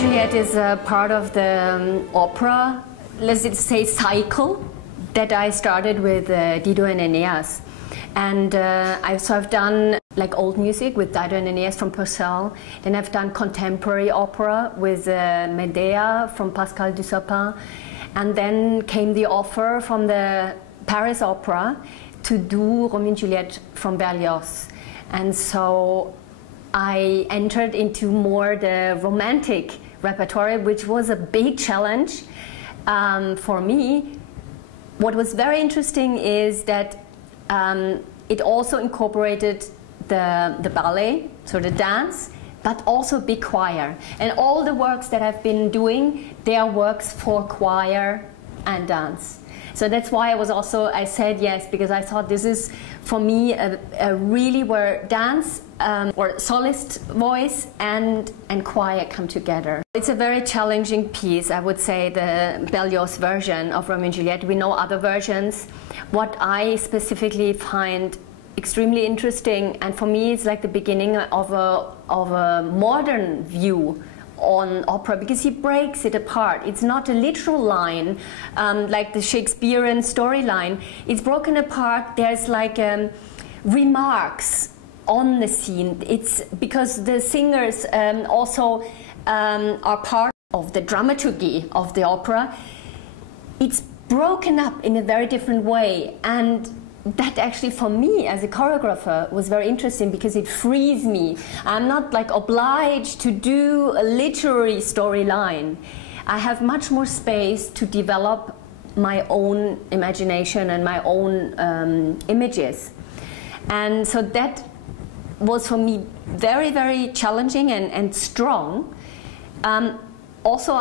Juliette is a part of the opera, let's say, cycle that I started with Dido and Aeneas. And I've done like old music with Dido and Aeneas from Purcell. Then I've done contemporary opera with Medea from Pascal Dussapin. And then came the offer from the Paris Opera to do Roméo and Juliette from Berlioz. And so I entered into more the romantic repertoire, which was a big challenge for me. What was very interesting is that it also incorporated the ballet, so the dance, but also big choir. And all the works that I've been doing, they are works for choir and dance. So that's why I said yes, because I thought this is, for me, a really where dance or solist voice and choir come together. It's a very challenging piece, I would say, the Berlioz version of Roméo and Juliette. We know other versions. What I specifically find extremely interesting, and for me it's like the beginning of a modern view on opera, because he breaks it apart. It's not a literal line like the Shakespearean storyline. It's broken apart. There's like remarks on the scene. It's because the singers also are part of the dramaturgy of the opera. It's broken up in a very different way, and that actually for me as a choreographer was very interesting, because it frees me. I'm not like obliged to do a literary storyline. I have much more space to develop my own imagination and my own images. And so that was for me very, very challenging and strong. Also,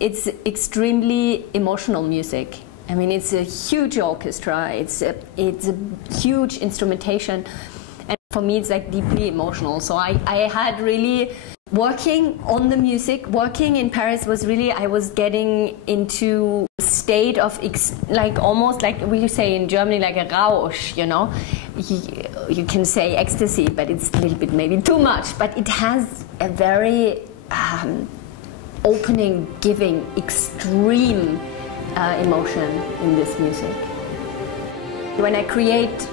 it's extremely emotional music. I mean, it's a huge orchestra, it's a huge instrumentation, and for me it's like deeply emotional. So I had really, working on the music, working in Paris was really, I was getting into a state of, like almost like we say in Germany, like a Rausch, you know. You can say ecstasy, but it's a little bit maybe too much, but it has a very opening, giving, extreme emotion in this music. When I create,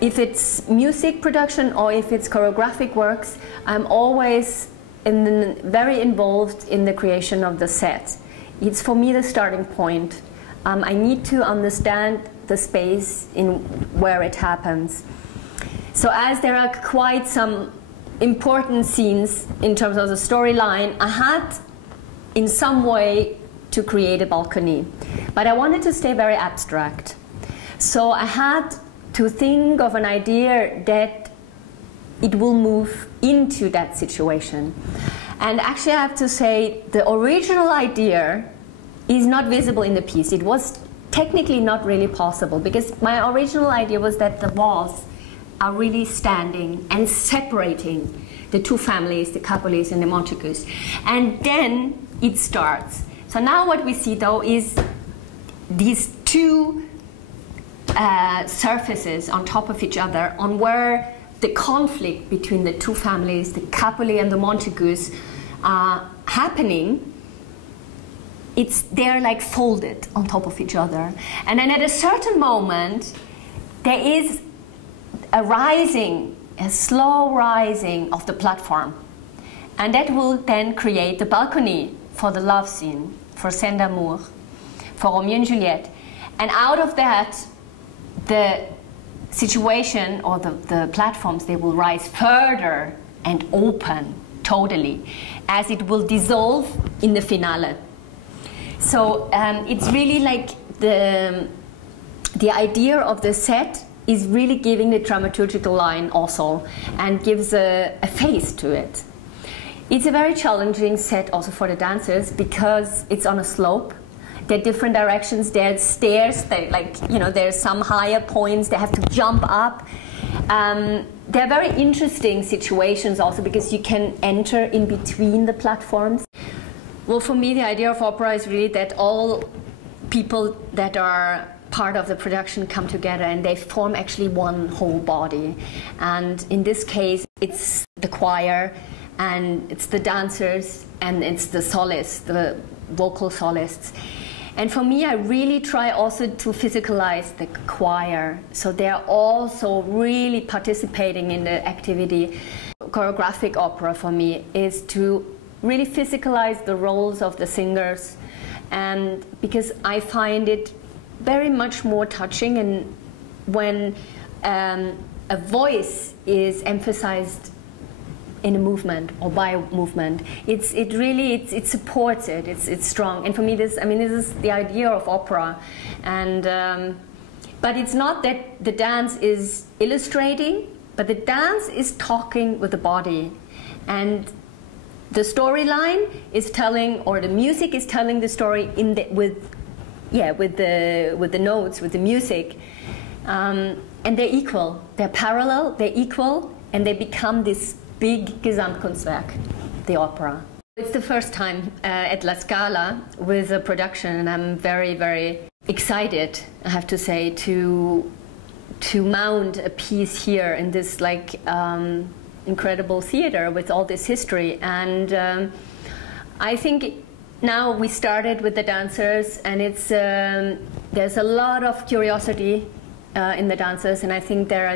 if it's music production or if it's choreographic works, I'm always very involved in the creation of the set. It's for me the starting point. I need to understand the space in where it happens. So as there are quite some important scenes in terms of the storyline, I had in some way to create a balcony. But I wanted to stay very abstract. So I had to think of an idea that it will move into that situation. And actually I have to say the original idea is not visible in the piece. It was technically not really possible, because my original idea was that the walls are really standing and separating the two families, the Capulets and the Montagus. And then it starts. So now what we see though is these two surfaces on top of each other, on where the conflict between the two families, the Capulet and the Montagus, are happening. They're like folded on top of each other. And then at a certain moment, there is a slow rising of the platform. And that will then create the balcony for the love scene, for Scène d'amour, for Roméo and Juliette. And out of that, the situation, or the platforms, they will rise further and open totally, as it will dissolve in the finale. So it's really like the idea of the set is really giving the dramaturgical line also, and gives a face to it. It's a very challenging set also for the dancers, because it's on a slope. There are different directions. There's stairs. There's some higher points. They have to jump up. There are very interesting situations also, because you can enter in between the platforms. Well, for me, the idea of opera is really that all people that are part of the production come together and they form actually one whole body. And in this case, it's the choir and it's the dancers, and it's the solists, the vocal solists. And for me, I really try also to physicalize the choir, so they're also really participating in the activity. Choreographic opera for me is to really physicalize the roles of the singers, and because I find it very much more touching, and when a voice is emphasized in a movement or by a movement, it supports it. It's strong. And for me, this is the idea of opera. And but it's not that the dance is illustrating, but the dance is talking with the body, and the storyline is telling, or the music is telling the story with the notes, with the music, and they're equal. They're parallel. They're equal, and they become this big Gesamtkunstwerk, the opera. It's the first time at La Scala with a production, and I'm very, very excited, I have to say, to mount a piece here in this incredible theater with all this history. And I think now we started with the dancers, and it's there's a lot of curiosity in the dancers, and I think there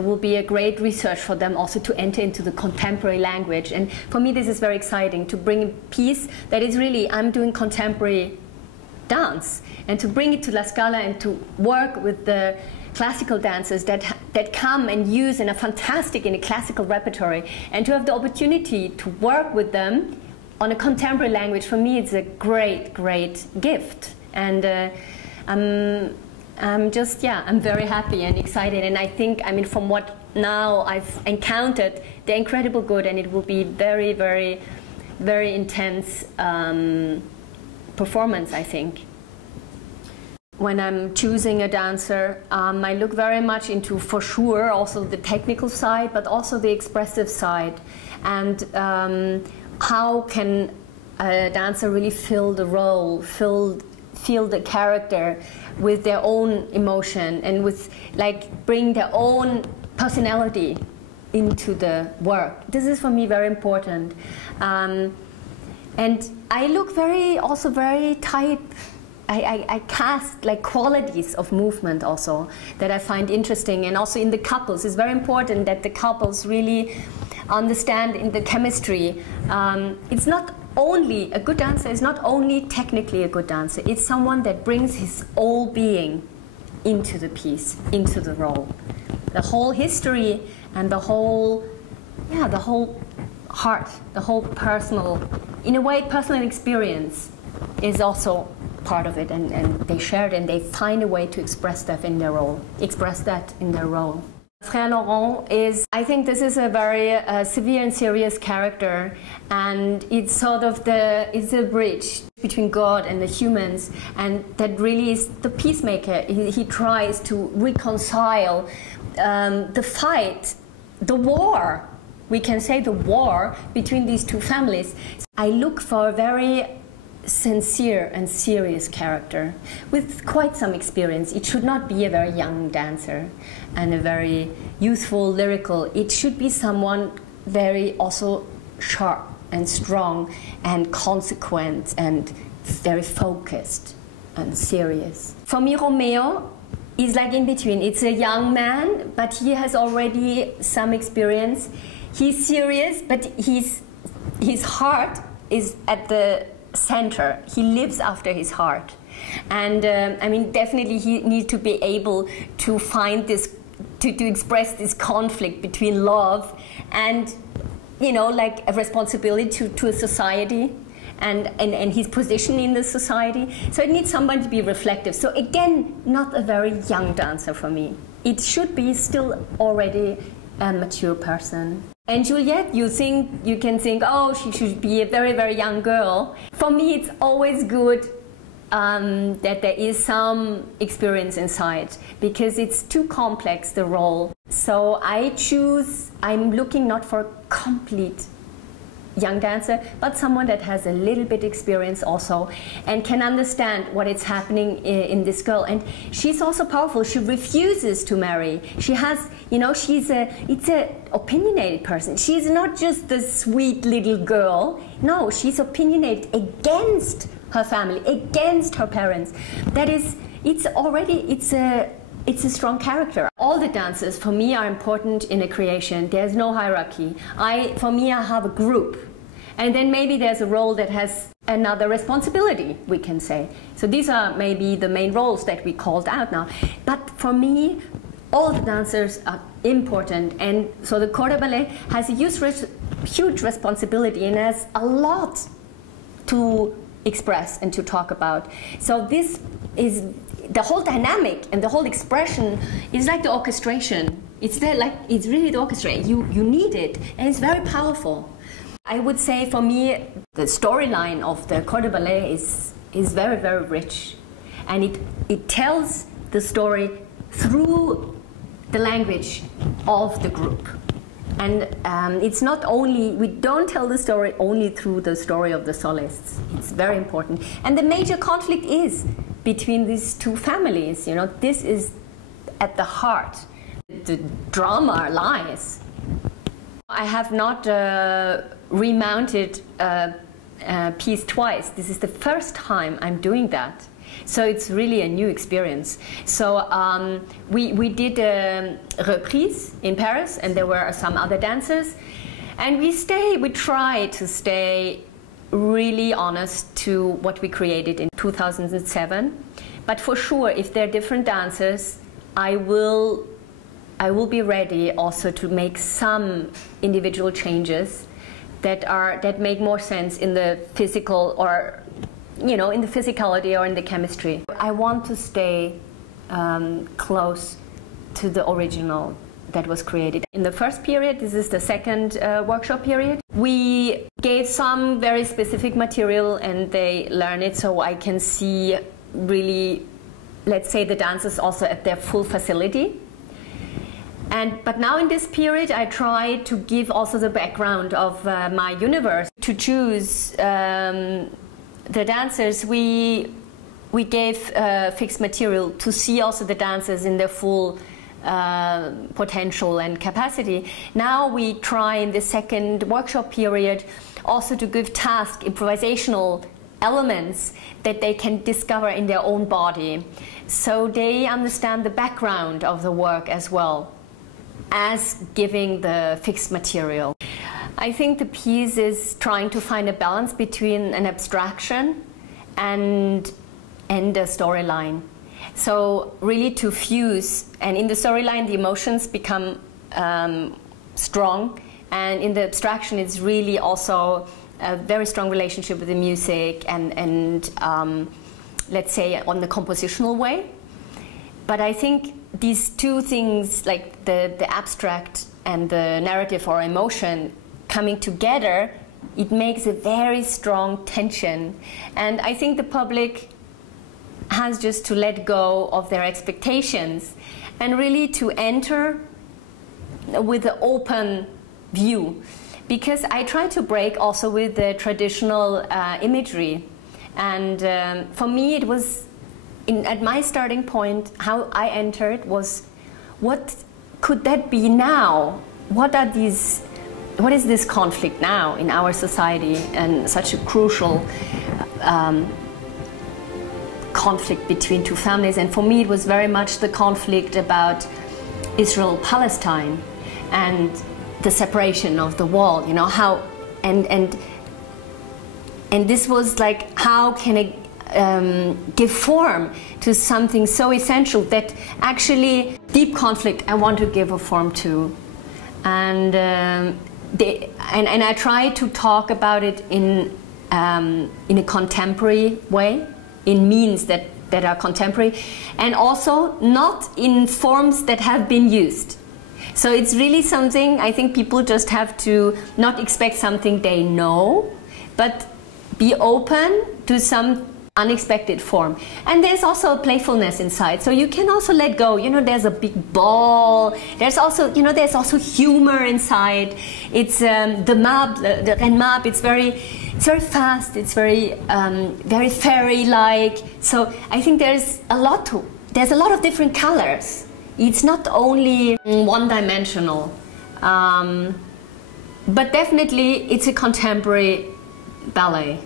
will be a great research for them also to enter into the contemporary language. And for me, this is very exciting, to bring a piece that is really, I'm doing contemporary dance, and to bring it to La Scala and to work with the classical dancers that come and use in a fantastic, in a classical repertory, and to have the opportunity to work with them on a contemporary language. For me, it's a great, great gift. And I'm very happy and excited, and I think, from what now I've encountered, they're incredible good, and it will be very, very, very intense performance, I think. When I'm choosing a dancer, I look very much into, for sure, also the technical side, but also the expressive side, and how can a dancer really fill the role, feel the character with their own emotion, and with bring their own personality into the work. This is for me very important, and I look very type. I cast qualities of movement also that I find interesting, and also in the couples. It's very important that the couples really understand in the chemistry. It's not only a good dancer is not only technically a good dancer. It's someone that brings his whole being into the piece, into the role. The whole history and the whole heart, the whole personal, in a way, personal experience is also part of it, and they share it, and they find a way to express that in their role. Frère Laurent is, I think this is a very severe and serious character, and it's sort of it's a bridge between God and the humans, and that really is the peacemaker. He tries to reconcile the fight, the war, we can say the war between these two families. I look for a very sincere and serious character with quite some experience. It should not be a very young dancer and a very youthful, lyrical. It should be someone very also sharp and strong and consequent and very focused and serious. For me, Roméo is in between. It's a young man, but he has already some experience. He's serious, but his heart is at the center. He lives after his heart, and definitely he needs to be able to find this, to express this conflict between love and a responsibility to a society, and his position in the society. So it needs someone to be reflective. So again, not a very young dancer for me. It should be still already a mature person. And Juliette, you can think, oh, she should be a very, very young girl. For me, it's always good that there is some experience inside, because it's too complex, the role. So I'm looking not for a complete young dancer, but someone that has a little bit experience also and can understand what is happening in this girl. And she's also powerful. She refuses to marry. You know, it's a opinionated person. She's not just the sweet little girl. No, she's opinionated against her family, against her parents. That is, it's a strong character. All the dances for me are important in a creation. There's no hierarchy. For me, I have a group. And then maybe there's a role that has another responsibility, we can say. So these are maybe the main roles that we called out now. But for me, all the dancers are important. And so the corps de ballet has a huge responsibility and has a lot to express and to talk about. So this is the whole dynamic and the whole expression is like the orchestration. It's really the orchestra. You need it, and it's very powerful. I would say for me, the storyline of the corps de ballet is very, very rich, and it tells the story through the language of the group. And it's not only, we don't tell the story only through the story of the solists. It's very important. And the major conflict is between these two families. You know, this is at the heart. The drama lies. I have not remounted a piece twice. This is the first time I'm doing that. So it's really a new experience. So we did a reprise in Paris, and there were some other dancers. And we try to stay really honest to what we created in 2007. But for sure, if there are different dancers, I will be ready also to make some individual changes that make more sense in the physical, or in the physicality or in the chemistry. I want to stay close to the original that was created. In the first period, this is the second workshop period, we gave some very specific material and they learn it, so I can see really, let's say, the dancers also at their full facility. But now in this period, I try to give also the background of my universe. To choose the dancers, we gave fixed material to see also the dancers in their full potential and capacity. Now we try in the second workshop period also to give improvisational elements that they can discover in their own body, so they understand the background of the work as well as giving the fixed material. I think the piece is trying to find a balance between an abstraction and a storyline. So really to fuse, and in the storyline the emotions become strong, and in the abstraction it's really also a very strong relationship with the music and let's say on the compositional way. But I think these two things, like the abstract and the narrative or emotion coming together, it makes a very strong tension. And I think the public has just to let go of their expectations and really to enter with an open view. Because I try to break also with the traditional imagery. And for me it was, at my starting point, how I entered was, what could that be now? What is this conflict now in our society, and such a crucial conflict between two families? And for me it was very much the conflict about Israel-Palestine and the separation of the wall, you know, how, and this was like, how can it give form to something so essential that actually deep conflict I want to give a form to. And I try to talk about it in a contemporary way, in means that are contemporary, and also not in forms that have been used. So it's really something, I think people just have to not expect something they know, but be open to some unexpected form. And there's also a playfulness inside, so you can also let go. You know, there's a big ball, there's also, you know, there's also humor inside. It's the map, the Renmap, it's very fast, it's very fairy-like. So I think there's a lot of different colors It's not only one-dimensional, but definitely it's a contemporary ballet.